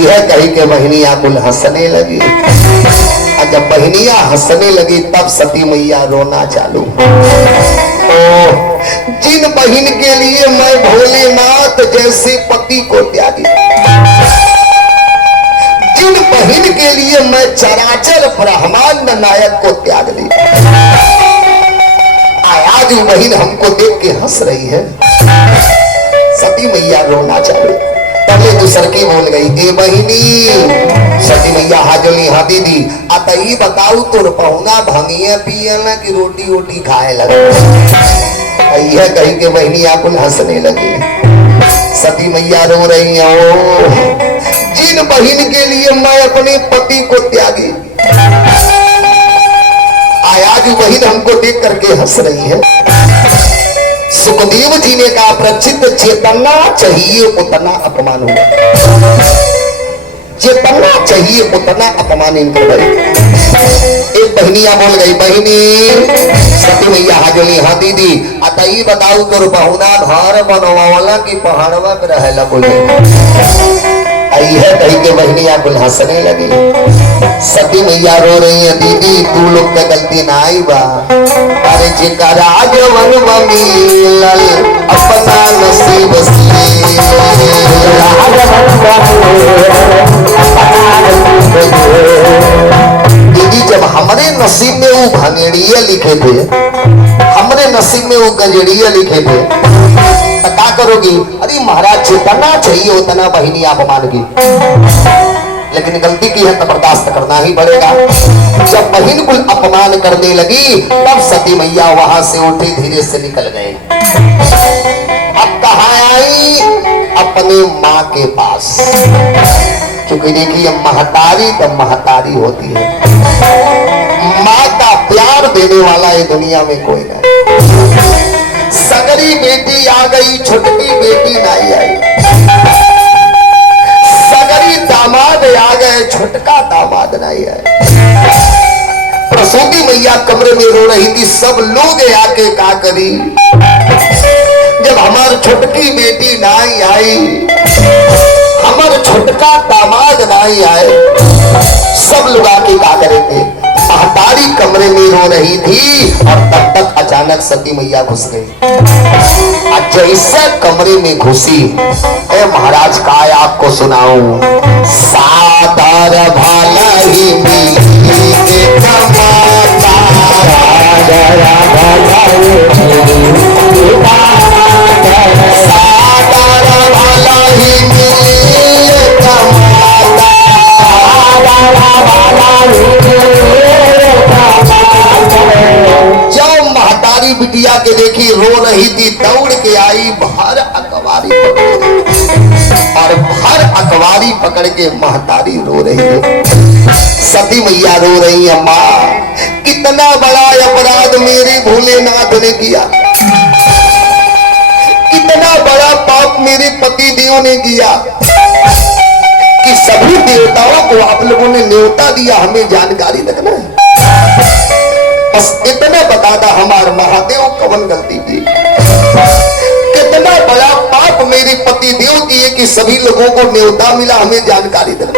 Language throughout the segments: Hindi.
यह कही के बहनिया कुल हंसने लगी। और जब बहनिया हंसने लगी तब सती मैया रोना चालू। जिन बहन के लिए मैं भोलेनाथ जैसे पति को त्यागी, जिन बहन के लिए मैं चराचर ब्रह्मांड नायक को त्याग ली, आज वो बहन हमको देख के हंस रही है। सती मैया रोना चालू। पहले दूसर की बोल गई, ए बहिनी। सती मैया हाजली, हाँ दीदी। अतई बताऊ तुर पहुंगा भंगिया पियला की रोटी वोटी खाए लगे। यह कही के बहनी आप हंसने लगी। सती मैया रो रही है, जिन बहन के लिए मैं अपने पति को त्यागी, आज बहन हमको देख करके हंस रही है। सुखदेव जी ने कहा, प्रचित चेतना चाहिए उतना अपमान होगा, चेतना चाहिए उतना अपमान इनको भाई। एक बहनिया बोल गई, बहनी। सती मैया हाजली, हाँ दीदी। अतई बताऊ तो बहुना घर बनवाला की पहाड़वा पे रहेला बोले। है कही के बहनिया कुल हंसने लगी। सती मैया रो रही है, दीदी तू लोग का गलती ना आई बा। अरे जेकरा जवन मिलल अपना नसीब से, दीदी जब हमारे नसीब में वो भंगेड़िया लिखे थे, हमारे नसीब में वो गंजेड़िया लिखे थे, क्या करोगी? अरे महाराज जितना चाहिए उतना बहनी आप मानगी, लेकिन गलती की है तो बर्दाश्त करना ही पड़ेगा। जब बहन को अपमान करने लगी तब सती मैया वहां से उठी, धीरे से निकल गए। अब कहाँ आई? अपने माँ के पास, क्योंकि देखिए महतारी तो महतारी होती है, माँ का प्यार देने वाला ये दुनिया में कोई नहीं। सगरी बेटी आ गई, छोटकी बेटी नहीं आई। सगरी दामाद आ गए, छोटका दामाद नहीं आए। प्रसूति मैया कमरे में रो रही थी, सब लोग आके क्या करी, जब हमारी छोटकी बेटी नहीं आई, हमारा छोटका दामाद नहीं आए, सब लोग आके क्या करेंगे। महतारी कमरे में रो रही थी और तब तक अचानक सती मैया घुस गई। जैसे कमरे में घुसी, ए महाराज का आपको सुनाऊं, सादर भला ही मिली कमाता, सादर भला ही मिली कमाता, जब महतारी बिटिया के देखी रो रही थी, दौड़ के आई, भर अखबारी और भर अखबारी पकड़ के महतारी रो रही है। सती मैया रो रही है, माँ कितना बड़ा अपराध मेरे भोलेनाथ ने किया, कितना बड़ा पाप मेरे पति देव ने किया कि सभी देवताओं को आप लोगों ने न्योता दिया, हमें जानकारी रखना है। बस इतना बता दा हमारे महादेव कवन गलती की, कितना बड़ा पाप मेरे पति देव किए कि सभी लोगों को न्योता मिला, हमें जानकारी देना।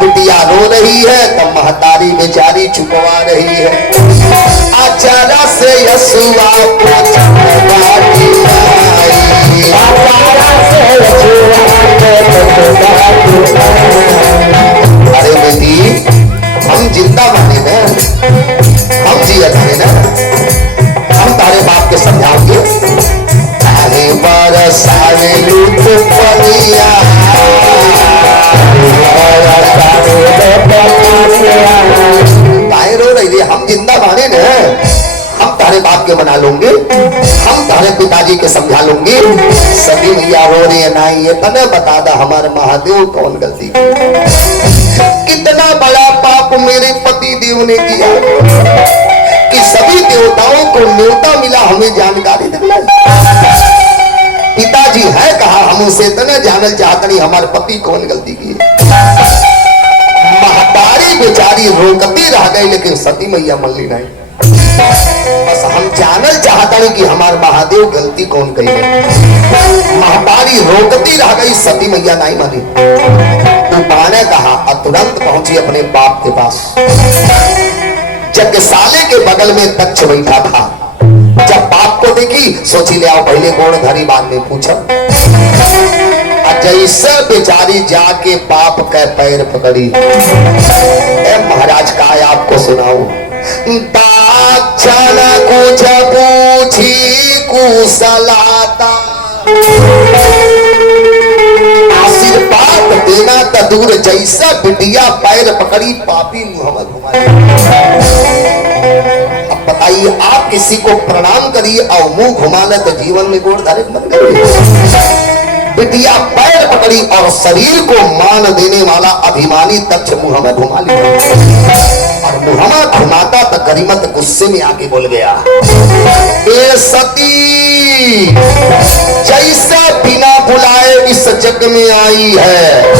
बिटिया रो रही है तब महतारी बेचारी चुपवा रही है, आचारा से यसुआ अरे बेटी हम जिंदा बने ना, हम जिया थे ना, हम तारे बाप के समझाओगे। अरे बरसावे लूट पनिया, काहे रो रही है? हम जिंदा बने ना, हम तारे बाप के बना लूंगे, हम तारे पिताजी के समझा लूंगे। सभी मैया रो रही है, नहीं ये तने बता दा हमारे महादेव कौन गलती की, कितना बड़ा पाप मेरे पति देव ने किया कि सभी देवताओं को न्योता मिला, हमें जानकारी देना। पिताजी है कहा, हम उसे इतना जानल चाहते नहीं हमारे पति कौन गलती की। महतारी बेचारी रोकती रह गई, लेकिन सती मैया मल्ली नहीं। बस हम जानल चाहता नहीं कि हमार महादेव गलती कौन कही है। महापारी रोकती रह गई, सती मैया नहीं मानी। तूफान ने कहा और तुरंत पहुंची अपने बाप के पास। यज्ञशाले के बगल में दक्ष बैठा था। जब बाप को देखी सोची ले आओ पहले गोड़ धरी, बाद में पूछा। जैसे बेचारी जाके बाप के पैर पकड़ी। ए महाराज का आपको सुनाओ। दाक्षण कुछ पूछी कुशलाता, आशीर्वाद देना तो दूर, जैसा बिटिया पैर पकड़ी पापी मुहम्मद घुमाए। अब बताइए आप किसी को प्रणाम करिए और मुंह घुमाना तो जीवन में गोड़ धारे बन गए। बिटिया पैर पकड़ी और शरीर को मान देने वाला अभिमानी दक्ष मुहम्मद घुमा लिया। और मुहम्मद घुमाता तो गरीमत गुस्से में आके बोल गया, ए सती, जैसा बिना बुलाए इस जग में आई है,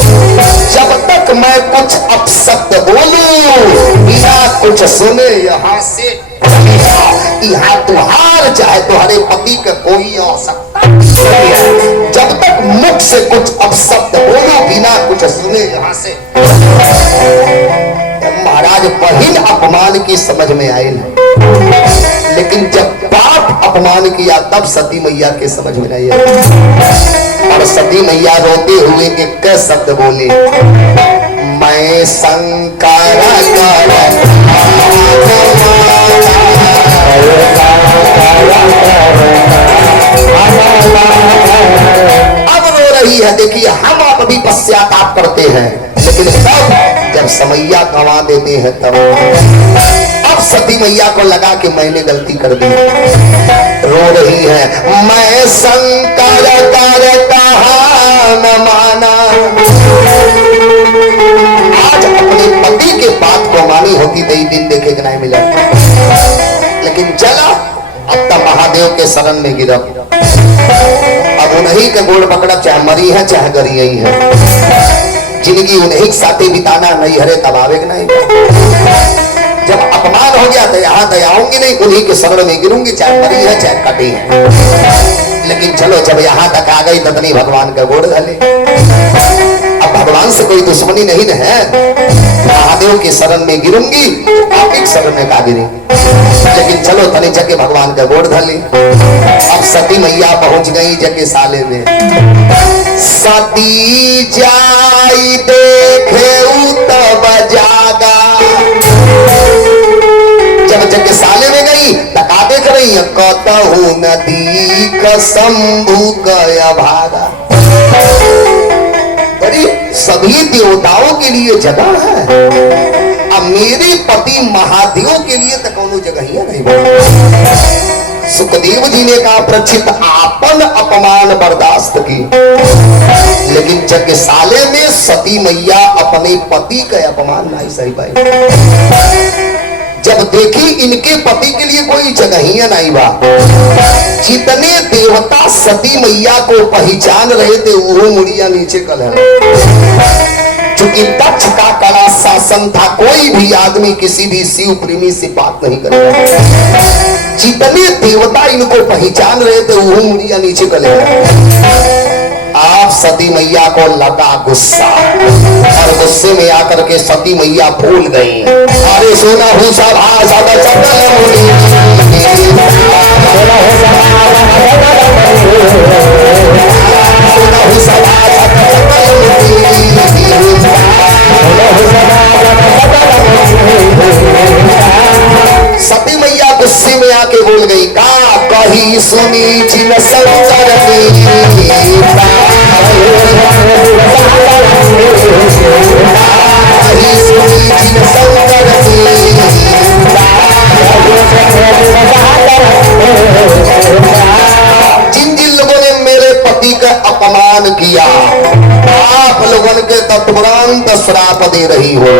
जब तक मैं कुछ अपशब्द बोलूं बिना कुछ सुने यहाँ से यहाँ तुहार चाहे तुम्हारे पति का कोई आवश्यकता, जब तक मुख से कुछ अपशब्द बोलो बिना कुछ सुने यहाँ से। महाराज बहिन अपमान की समझ में आए नहीं, लेकिन जब बाप अपमान किया तब सती मैया के समझ में नहीं आया। और सती मैया रोते हुए एक शब्द बोले, मैं शंकर अब रो रही है। देखिए हम आप भी पश्चाताप करते हैं, लेकिन तब जब समैया गंवा देते हैं तब। अब सती मैया को लगा कि मैंने गलती कर दी, रो रही है। मैं शंकर कर कहा न माना, आज अपने पति के बात को मानी होती तो दिन देखे कि नहीं मिला, लेकिन चला अब तक महादेव के शरण में गिरा। अब उन्हीं के गोड़ पकड़ा, चाहे मरी है चाहे गरी ही है, जिंदगी उन्हीं के साथ बिताना, नहीं हरे तबावे के नहीं। जब अपमान हो गया तो यहाँ तो आऊंगी नहीं, उन्हीं के शरण में गिरूंगी, चाहे मरी है चाहे कटी है। लेकिन चलो जब यहाँ तक आ गई ततनी भगवान का गोड़ धले। अब भगवान से कोई दुश्मनी नहीं है, महादेव के शरण में गिरूंगी, आप एक शरण में का गिरी। लेकिन चलो तनी जगे भगवान का गोड़ धली। अब सती मैया पहुंच गई यज्ञशाले में। सती जाई देखे तब जागा, जब यज्ञशाले में गई तका देख रही है, कतहु नदी का शंभु गया भागा। अरे सभी देवताओं के लिए जगह है, अब मेरे पति महादेव के लिए तो कौनो जगह ही नहीं। सुखदेव जी ने कहा, प्रचित आपन अपमान बर्दाश्त की, लेकिन यज्ञशाले में सती मैया अपने पति का अपमान नहीं सही पाई। जब देखी इनके पति के लिए कोई जगह ही नहीं बा, जितने देवता सती मैया को पहचान रहे थे वो मुड़िया नीचे कल है। क्योंकि दक्ष का कड़ा शासन था, कोई भी आदमी किसी भी शिव प्रेमी से बात नहीं करेगा। जितने देवता इनको पहचान रहे थे वो मुड़िया नीचे कले। आप सती मैया को लगा गुस्सा, और गुस्से में आकर के सती मैया भूल गई। अरे सोना भूसा भाषा सती मैया गुस्से में आके बोल गई, का कही सुनी जिन जिन जिन लोगों ने मेरे पति का अपमान किया, आप लोगों के तो तुरंत श्राप दे रही हो।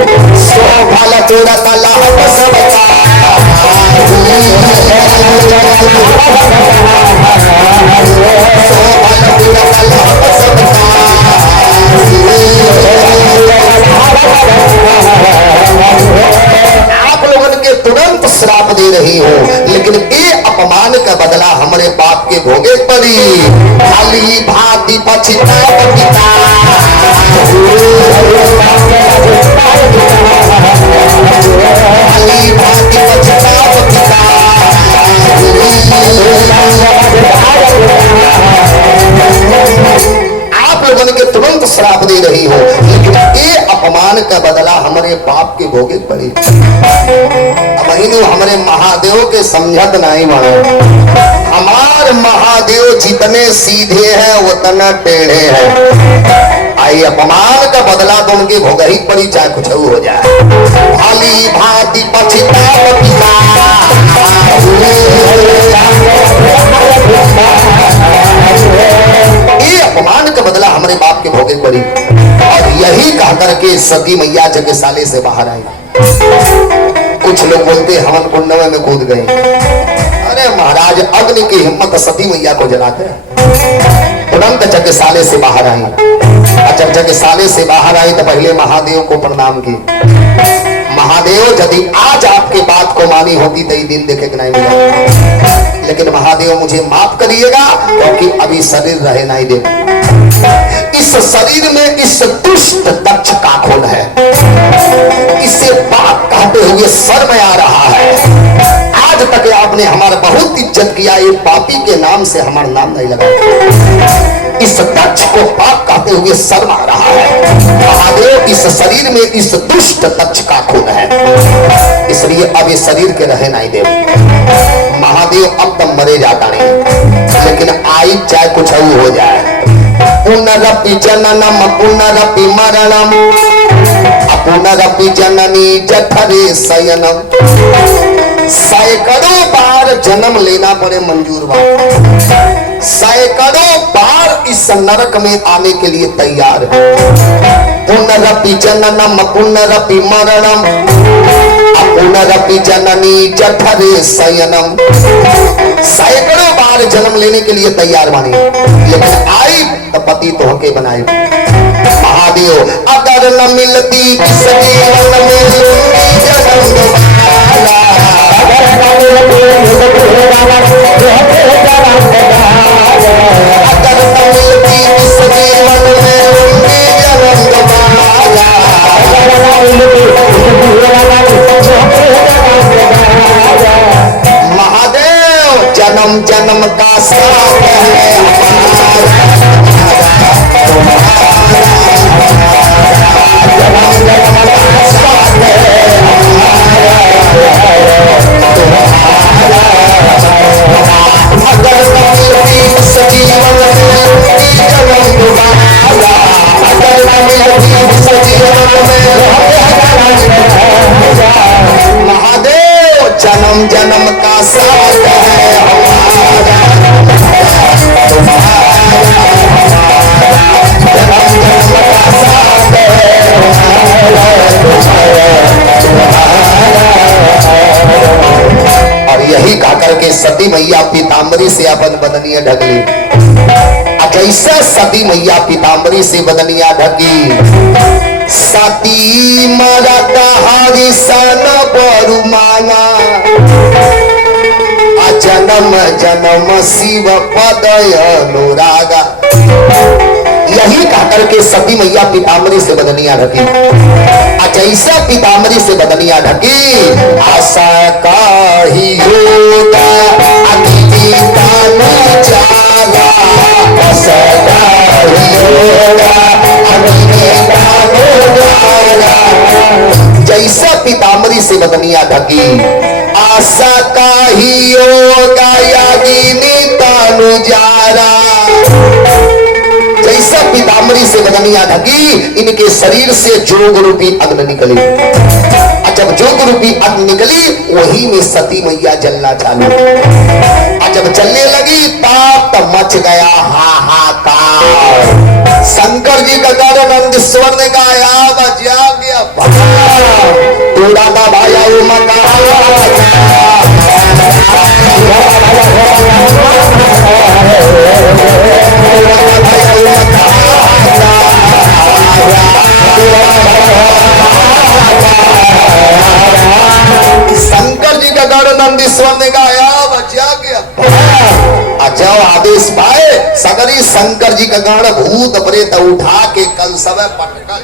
आप लोगों के तुरंत श्राप दे रही हो। पछतावता भली भांति पछतावता आप लोगों के तुरंत श्राप दे रही हो, लेकिन ये अपमान का बदला हमारे पाप के भोगे पड़े। हमारे महादेव के समझत नहीं बने। हमार महादेव जितने सीधे हैं उतना टेढ़े हैं। आई अपमान का बदला तो उनके भोग ही पड़ी, चाहे कुछ हो जाए। भली भांति पछतावता ये अपमान का बदला हमारे बाप के भोगे पड़ी। और यही कह करके सती मैया जगसाले से बाहर आई। कुछ लोग बोलते हवन कुंड में कूद गए। अरे महाराज, अग्नि की हिम्मत सती मैया को जलाते हैं। तुरंत जगसाले से बाहर आई। जब जगसाले से बाहर आई तो पहले महादेव को प्रणाम की। महादेव, यदि आज आपकी बात को मानी होती तो ये दिन देखे कि नहीं मिला, लेकिन महादेव मुझे माफ करिएगा, क्योंकि अभी शरीर रहे नहीं दे। इस शरीर में इस दुष्ट दक्ष का खून है। इसे बात कहते हुए शर्म आ रहा है। आज तक आपने हमारा बहुत इज्जत किया, ये पापी के नाम से हमारा नाम नहीं लगा। इस दक्ष को पाप कहते हुए शर्म आ रहा है। महादेव, इस शरीर में इस दुष्ट दक्ष का खून है, इसलिए अब ये शरीर के रहे नहीं दे। महादेव अब तक मरे जाता नहीं, लेकिन आई चाहे कुछ हो जाए। पुनरपि जननम पुनरपि मरणम पुनरपि जननी जठरे शयनम। सैकड़ों बार जन्म लेना पड़े मंजूर बात। सैकड़ों बार इस नरक में आने के लिए तैयार है। पुनरपि जननम पुनरपि मरणम पुनरपि जननी जठरे शयनम। सैकड़ों बार जन्म लेने के लिए तैयार मानी, लेकिन आई तो पति तो के बनाए। महादेव, अगर न मिलती इस जीवन में जन्म दोबारा, अगर न मिलती इस जीवन में जन्म दोबारा, महादेव जन्म जन्म का साथ है महादेव जन्म जन्म का साथ है और यही कहकर के सती मैया पीताम्बरी से अपन बदनिया ढक ली। जैसा सती मैया पीताम्बरी से बदनिया ढकी, सती मरता हरिशन बरु मांगा, जन्म जन्म शिव पदय अनुरागा। यही कहकर के सती मैया पीताम्बरी से बदनिया ढकी। जैसा पीताम्बरी से बदनिया ढकी, आशा का ही होगा जैसा पीताम्बरी से बदनिया ढकी, आशा का ही होगा यागिनी तानुजारा। जैसा पीताम्बरी से बदनिया ढकी, इनके शरीर से जोग रूपी अग्नि निकली। जब जोग रूपी अग्नि निकली, वही में सती मैया जलना चालू। जब जलने लगी पाप मच गया हाहाकार। शंकर जी का गाना नंदीश्वर ने गाया, बजा गया तू दादा भाई मका। शंकर जी का गाना नंदीश्वर ने गाया, बजा गया। जब आदेश पाए सगरी शंकर जी का गण भूत प्रेत उठा के कल सब पटकल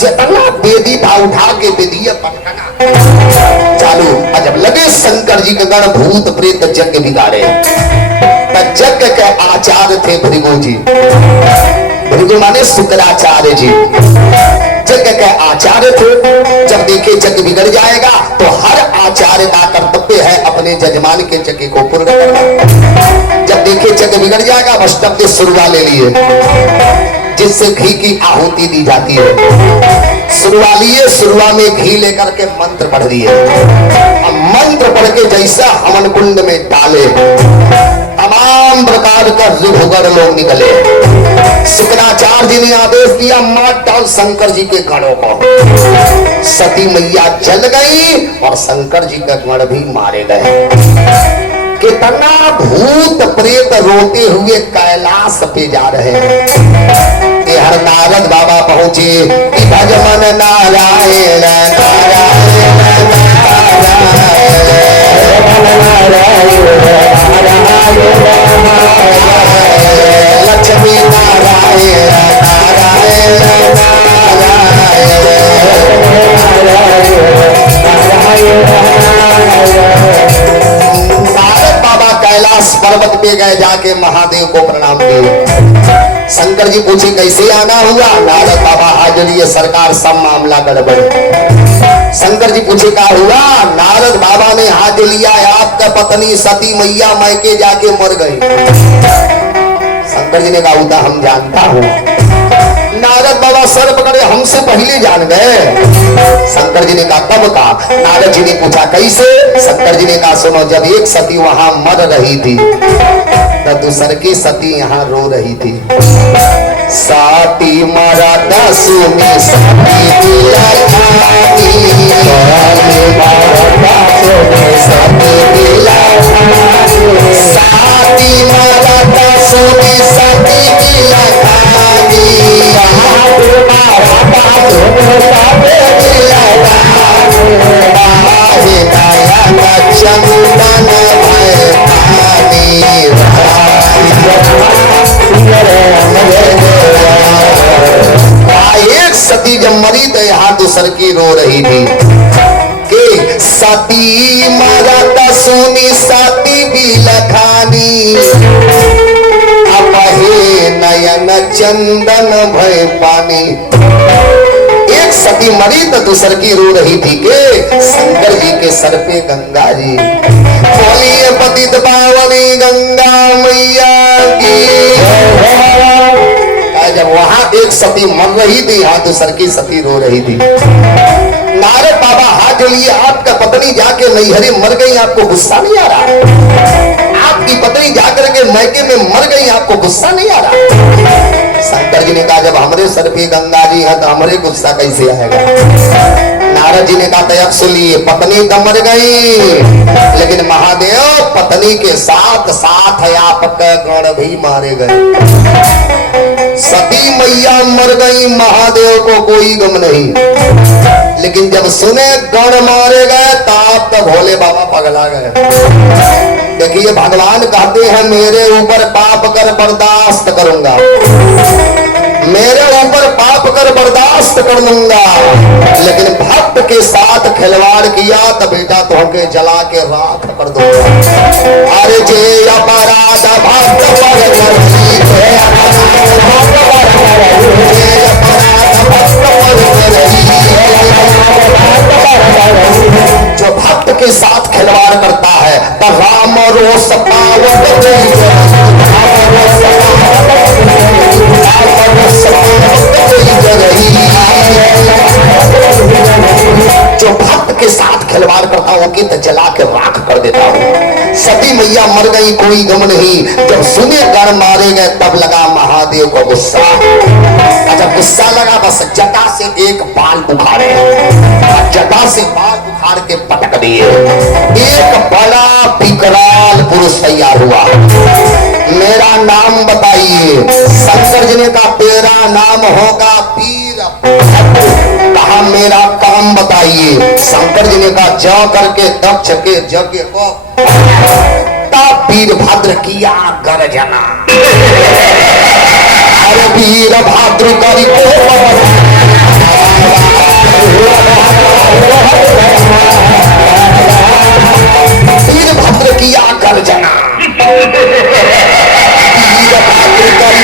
जितना बेदी था उठा के बेदिया पटकना चालू। जब लगे शंकर जी का गण भूत प्रेत यज्ञ बिगाड़े, यज्ञ के आचार्य थे भृगु जी। भृगु माने शुक्राचार्य जी, यज्ञ के आचार्य थे। जब देखे यज्ञ बिगड़ जाएगा तो हर आचार्य का कर्तव्य है अपने जजमान के यज्ञ को पूर्ण करना। जब देखे यज्ञ बिगड़ जाएगा वस्तव्य सुरवा ले लिए, जिससे घी की आहुति दी जाती है। सुरवा लिए, सुरवा में घी लेकर के मंत्र पढ़ दिए। अब मंत्र पढ़ के जैसा हवन कुंड में डाले, तमाम प्रकार का रुभगण लोग निकले। शुक्राचार्य जी ने आदेश दिया, मार डाल शंकर जी के गणों को। सती मैया जल गई और शंकर जी का गण भी मारे गए। कितना भूत प्रेत रोते हुए कैलाश पे जा रहे हैं। हर नारद बाबा पहुंचे कि भजमन नारायण नारायण लक्ष्मी नारायण नारद बाबा कैलाश पर्वत पे गए, जाके महादेव को प्रणाम किए। शंकर जी पूछे कैसे आना हुआ? नारद बाबा हाजिर, सरकार सब मामला गड़बड़। शंकर जी पूछे क्या हुआ? नारद बाबा ने हाथ लिया, आपका पत्नी सती मैया मैके जाके मर गई। शंकर जी ने कहा हम जानता हूँ। नारद बाबा सर पकड़े, हमसे पहले जान गए। शंकर जी ने कहा कब का? नारद जी ने पूछा कैसे? शंकर जी ने कहा सुनो, जब एक सती वहां मर रही थी तो दूसर की सती यहाँ रो रही थी। साती मरा सुनी सती एक सती जब मरी तो यहाँ दूसर की रो रही थी कि सती मरता सुनी सती भी लखानी, अब हे नयन चंदन भय पानी। एक सती मरी तो दूसर की रो रही थी कि शंकर जी के सर पे गंगा जी। बोलिए पतित पावनी गंगा मैया की। जब वहां एक सती मर रही थी, यहाँ दूसर की सती रो रही थी। नारद बाबा हाथ लिए, आपका पत्नी जाके नैहरे मर गई, आपको गुस्सा नहीं आ रहा? आपकी पत्नी जाकर के मैके में मर गई, आपको गुस्सा नहीं आ रहा? शंकर जी ने कहा जब हमारे सर पे गंगा जी है तो हमारे गुस्सा कैसे आएगा? नारद जी ने कहा तब सुनिए, पत्नी तो मर गई, लेकिन महादेव पत्नी के साथ साथ आपका गण भी मारे गए। सती मैया मर गई, महादेव को कोई गम नहीं, लेकिन जब सुने गण मारे गए तब तो भोले बाबा पगला गए। देखिए भगवान कहते हैं मेरे ऊपर पाप कर बर्दाश्त करूंगा, मेरे ऊपर पाप कर बर्दाश्त कर लूंगा, लेकिन भक्त के साथ खिलवाड़ किया तो बेटा तुमके जला के राख कर दूंगा। अरे जे अपराध भक्त पर जो भक्त के साथ खिलवाड़ करता है तो राम रोष पावत जो भक्त के साथ खिलवाड़ करता हूँ कि तो जला के राख कर देता हूँ। सती मैया मर गई, कोई गम नहीं। जब सुने गण मारे गए तब लगा महादेव को गुस्सा। जब गुस्सा लगा बस जटा से एक बाल उखाड़े, जटा से बाल उखाड़ के पटक दिए। एक बड़ा विकराल पुरुष तैयार हुआ। मेरा नाम बताइए? शंकर जी ने कहा तेरा नाम होगा वीर। कहा मेरा काम बताइए? शंकर जी ने कहा जा करके दक्ष के यज्ञ को वीरभद्र किया गर्जना। अरे वीरभद्र करी वीरभद्र किया गर्जना। वीरभद्र करी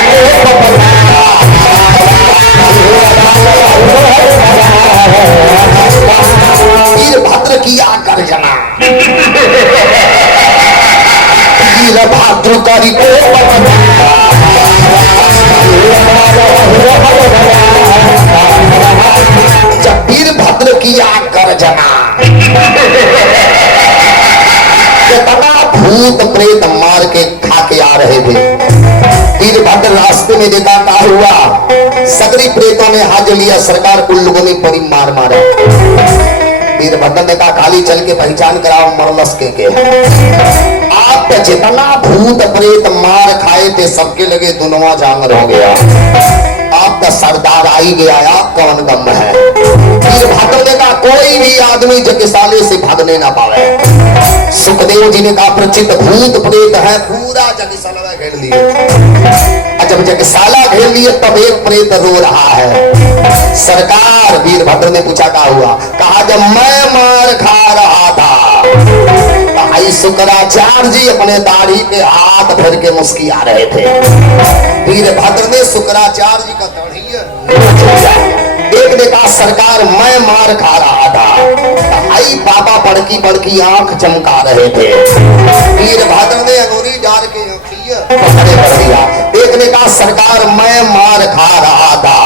वीरभद्र किया गर्जना। वीरभद्र करी जब वीरभद्र किया गर्जना, कितना भूत प्रेत मार के खा के आ रहे थे। वीरभद्र रास्ते में देखा क्या हुआ, सगरी प्रेतों ने हाथ लिया, सरकार उन लोगों ने बड़ी मार मारा। वीरभद्र ने कहा खाली चल के पहचान कराओ मरलस के आप जितना भूत प्रेत मार खाए थे सबके लगे दुनवा जांगर हो गया। आपका सरदार आई गया, आप कौन गम है। वीरभद्र ने कहा कोई भी आदमी जगसाले से भागने ना पावे। सुखदेव जी ने कहा प्रचित भूत प्रेत है, पूरा जगसाला घेर लिए। जब जगसाला घेर लिए तब एक प्रेत रो रहा है। सरकार, वीरभद्र ने पूछा क्या हुआ, कहा जब मैं मार खा रहा था भाई शुक्राचार्य जी अपने दाढ़ी पे हाथ भर के मुस्किया रहे थे। वीरभद्र ने शुक्राचार्य जी का दाढ़ी एक ने कहा सरकार मैं मार खा रहा था भाई बाबा बड़की बड़की आंख चमका रहे थे। वीरभद्र ने अंगूरी डाल के पकड़े कर दिया। एक ने कहा सरकार मैं मार खा रहा था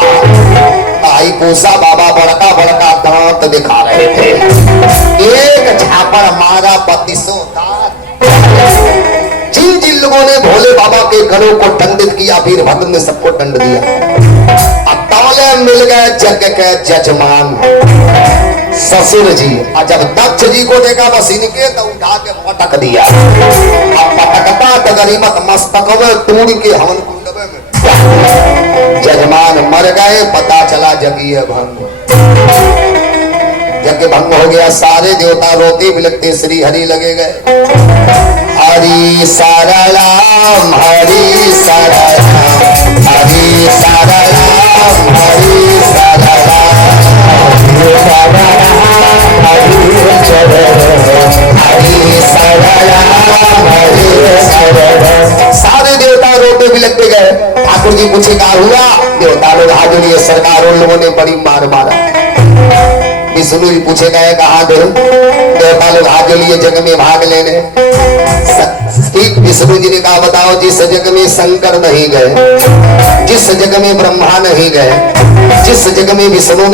भाई पूसा बाबा बड़का बड़का दांत दिखा रहे थे। एक झापड़ मारा 3200 दांत। जिन जिन लोगों ने भोले बाबा के गलों को दंडित किया वीरभद्र ने सबको दंड दिया। अब तौले मिल गए जग के जजमान ससुर जी। और जब दक्ष जी को देखा बस इनके तो उठा के पटक दिया। अब पटकता तो गरीबत मस्तक में तोड़ के हवन कुंड में जजमान मर गए। पता चला जगीय भंग, यज्ञ भंग हो गया। सारे देवता रोते बिलखते श्री हरि लगे गए। हरि सरलाम हरि सरलाम हरि सरलाम हरि सरलाम सारे देवता रोते बिलखते गए। ठाकुर जी पूछे क्या हुआ, देवता लोग हाथ जोड़िए सरकार उन लोगों ने बड़ी मार मारा। विष्णु जी पूछे गए कहा दो, देवता लोग हाथ जोड़िए जग में भाग लेने। ठीक विष्णु जी ने कहा बताओ जिस जग में शंकर नहीं गए, जिस जग में ब्रह्मा नहीं गए, जिस जग में विष्णु